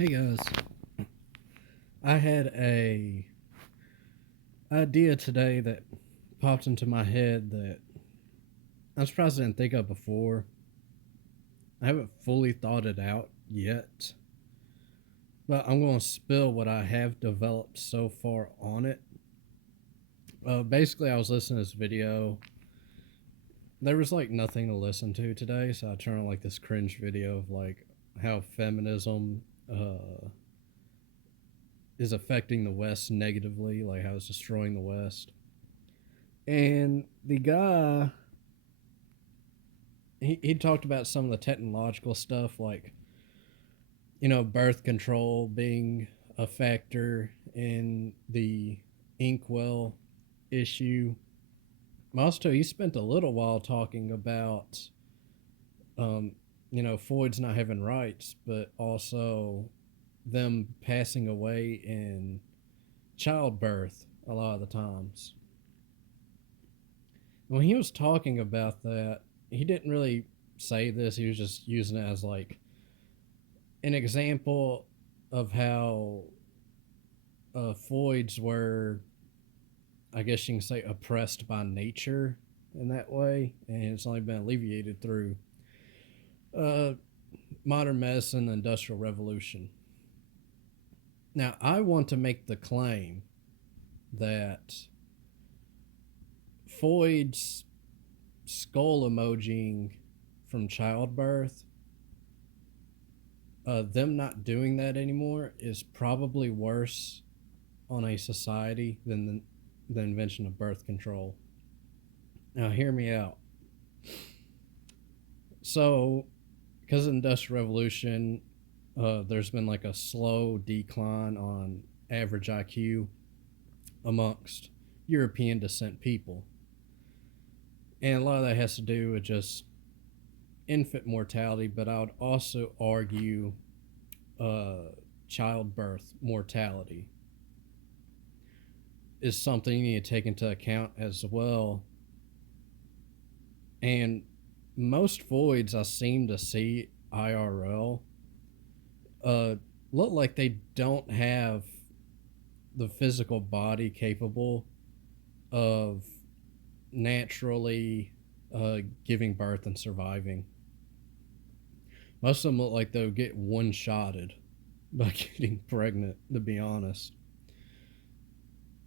Hey guys, I had a idea today that popped into my head that I'm surprised I didn't think of before. I haven't fully thought it out yet, but I'm going to spill what I have developed so far on it. Basically, I was listening to this video. There was like nothing to listen to today, so I turned on like this cringe video of like how feminism is affecting the West negatively, like how it's destroying the West. And the guy, he talked about some of the technological stuff, like, birth control being a factor in the inkwell issue. Also, he spent a little while talking about, um, Floyd's not having rights, but also them passing away in childbirth a lot of the times. When he was talking about that, he didn't really say this. He was just using it as like an example of how Floyd's were, I guess you can say, oppressed by nature in that way, and it's only been alleviated through uh, modern medicine, the Industrial Revolution. Now, I want to make the claim that Floyd's skull emojiing from childbirth, them not doing that anymore, is probably worse on a society than the invention of birth control. Now, hear me out. So, because of the Industrial Revolution, there's been like a slow decline on average IQ amongst European descent people. And a lot of that has to do with just infant mortality, but I would also argue childbirth mortality is something you need to take into account as well. And most voids I seem to see IRL look like they don't have the physical body capable of naturally giving birth and surviving. Most of them look like they'll get one-shotted by getting pregnant, to be honest.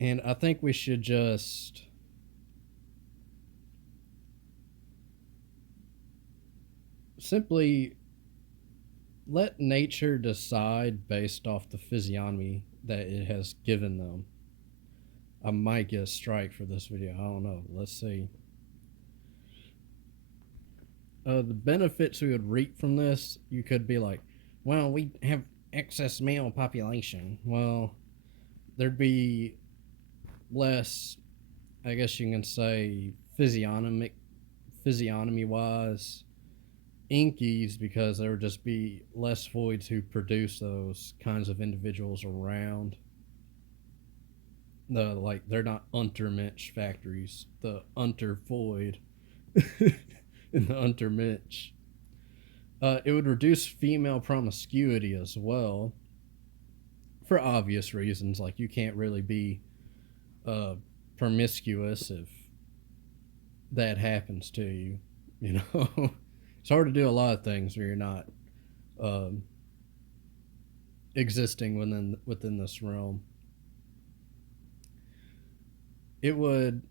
And I think we should just simply let nature decide based off the physiognomy that it has given them. I might get a strike for this video. I don't know. Let's see. The benefits we would reap from this, you could be like, well, we have excess male population. Well, there'd be less, I guess you can say, physiognomy wise, inkies, because there would just be less voids who produce those kinds of individuals around. They're not untermensch factories. The unter void and the untermensch. It would reduce female promiscuity as well, for obvious reasons. Like, you can't really be promiscuous if that happens to you. It's hard to do a lot of things where you're not existing within this realm. It would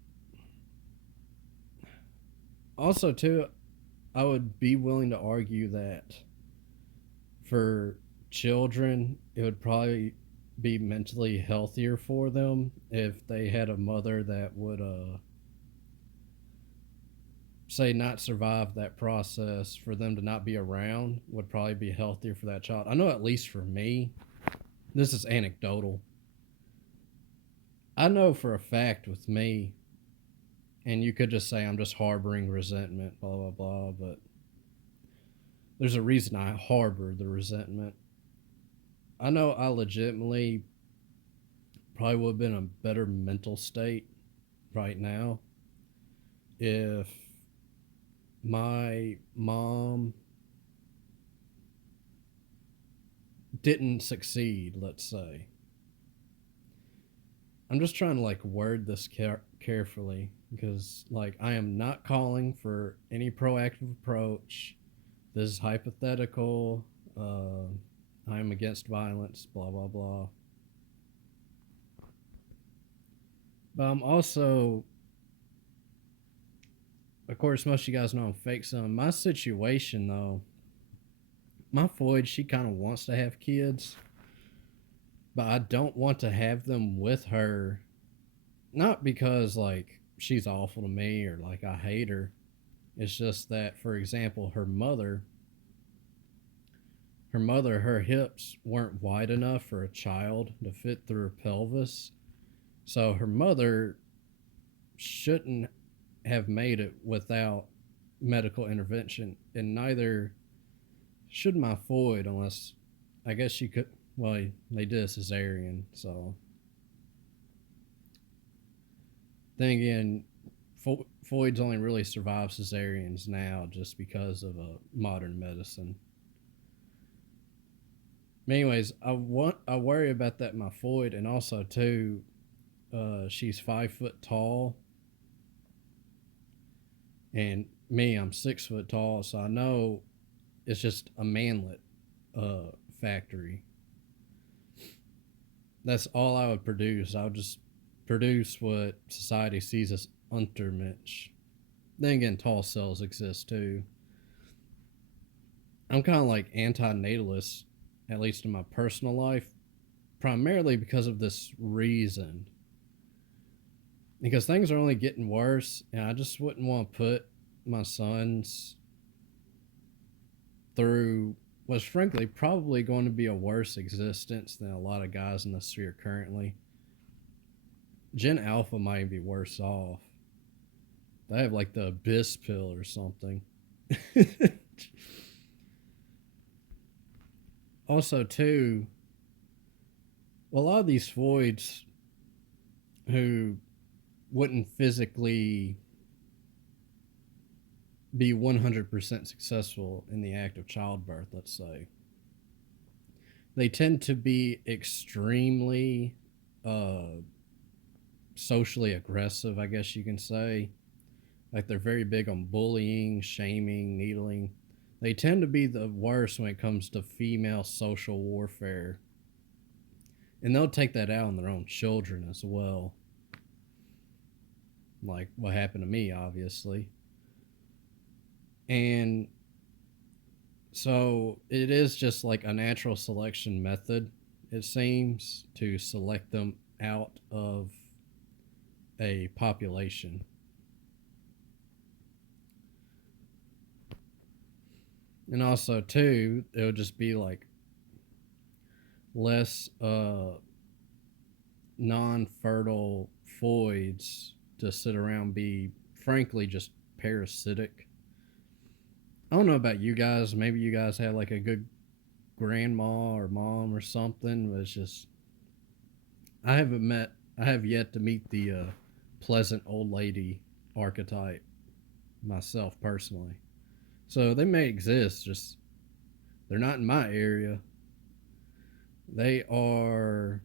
also, too, I would be willing to argue that for children, it would probably be mentally healthier for them if they had a mother that would say not survive that process. For them to not be around would probably be healthier for that child. I know, at least for me, this is anecdotal, I know for a fact with me, and you could just say I'm just harboring resentment, blah blah blah, but there's a reason I harbor the resentment. I know I legitimately probably would have been in a better mental state right now if my mom didn't succeed, let's say. I'm just trying to like word this carefully because like I am not calling for any proactive approach. This is hypothetical. I am against violence, blah blah blah. But I'm also, of course, most of you guys know I'm fake son. My situation though, my Floyd, she kind of wants to have kids, but I don't want to have them with her. Not because like she's awful to me or like I hate her. It's just that, for example, her hips weren't wide enough for a child to fit through her pelvis. So her mother shouldn't have made it without medical intervention, and neither should my Floyd, unless I guess she could. Well, they did a cesarean, so then again, Floyd's only really survived cesareans now just because of modern medicine. Anyways, I worry about that my Floyd, and also too, she's 5 foot tall, and me, I'm 6 foot tall, so I know it's just a manlet factory. That's all I would produce. I would just produce what society sees as Untermensch. Then again, tall cells exist too. I'm kind of like anti-natalist, at least in my personal life, primarily because of this reason. Because things are only getting worse, and I just wouldn't want to put my sons through what's frankly probably going to be a worse existence than a lot of guys in the sphere currently. Gen Alpha might be worse off. They have like the abyss pill or something. Also, too, a lot of these Floyds who wouldn't physically be 100% successful in the act of childbirth, let's say, they tend to be extremely socially aggressive, I guess you can say. Like they're very big on bullying, shaming, needling. They tend to be the worst when it comes to female social warfare. And they'll take that out on their own children as well. Like what happened to me, obviously. And so it is just like a natural selection method, it seems, to select them out of a population. And also, too, it would just be like less non-fertile Floyds to sit around, be frankly just parasitic. I don't know about you guys. Maybe you guys have like a good grandma or mom or something, but it's just I have yet to meet the pleasant old lady archetype myself personally. So they may exist, just they're not in my area. They are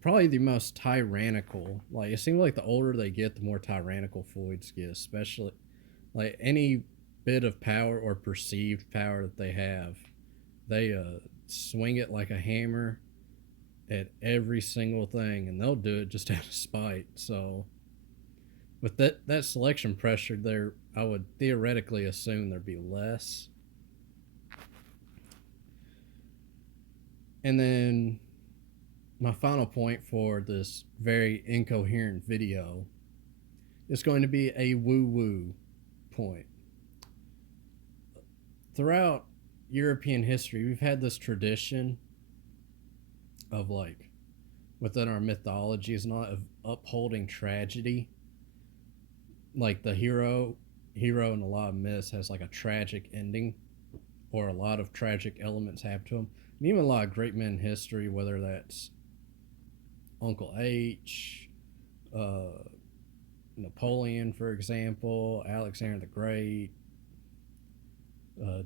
probably the most tyrannical. Like it seems like the older they get, the more tyrannical Floyds get, especially like any bit of power or perceived power that they have, they swing it like a hammer at every single thing, and they'll do it just out of spite. So with that selection pressure there, I would theoretically assume there'd be less. And then my final point for this very incoherent video is going to be a woo-woo point. Throughout European history, we've had this tradition of like within our mythologies, not of upholding tragedy. Like the hero in a lot of myths has like a tragic ending, or a lot of tragic elements happen to him. And even a lot of great men in history, whether that's Uncle H, Napoleon, for example, Alexander the Great,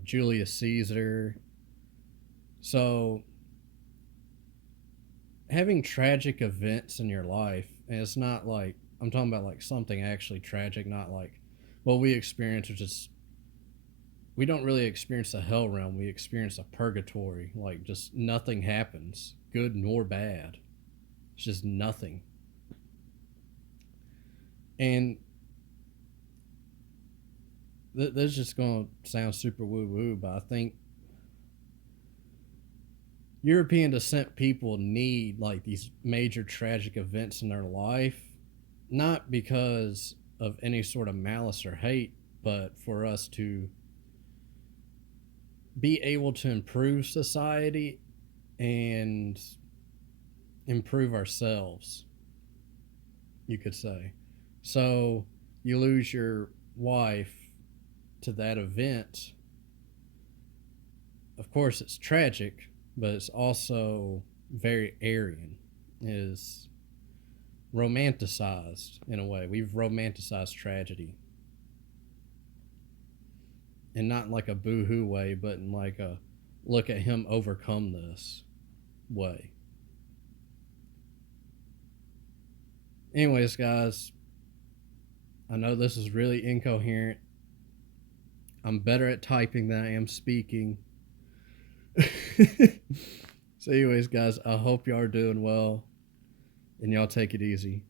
Julius Caesar. So having tragic events in your life, and it's not like I'm talking about like something actually tragic, not like what we experience, which is we don't really experience a hell realm. We experience a purgatory. Like just nothing happens, good nor bad. It's just nothing. And this is just gonna sound super woo woo, but I think European descent people need like these major tragic events in their life, not because of any sort of malice or hate, but for us to be able to improve society and improve ourselves, you could say. So you lose your wife to that event. Of course, it's tragic, but it's also very Aryan. Is romanticized in a way. We've romanticized tragedy, and not in like a boo-hoo way, but in like a look at him overcome this way. Anyways, guys, I know this is really incoherent. I'm better at typing than I am speaking. So, anyways, guys, I hope y'all are doing well and y'all take it easy.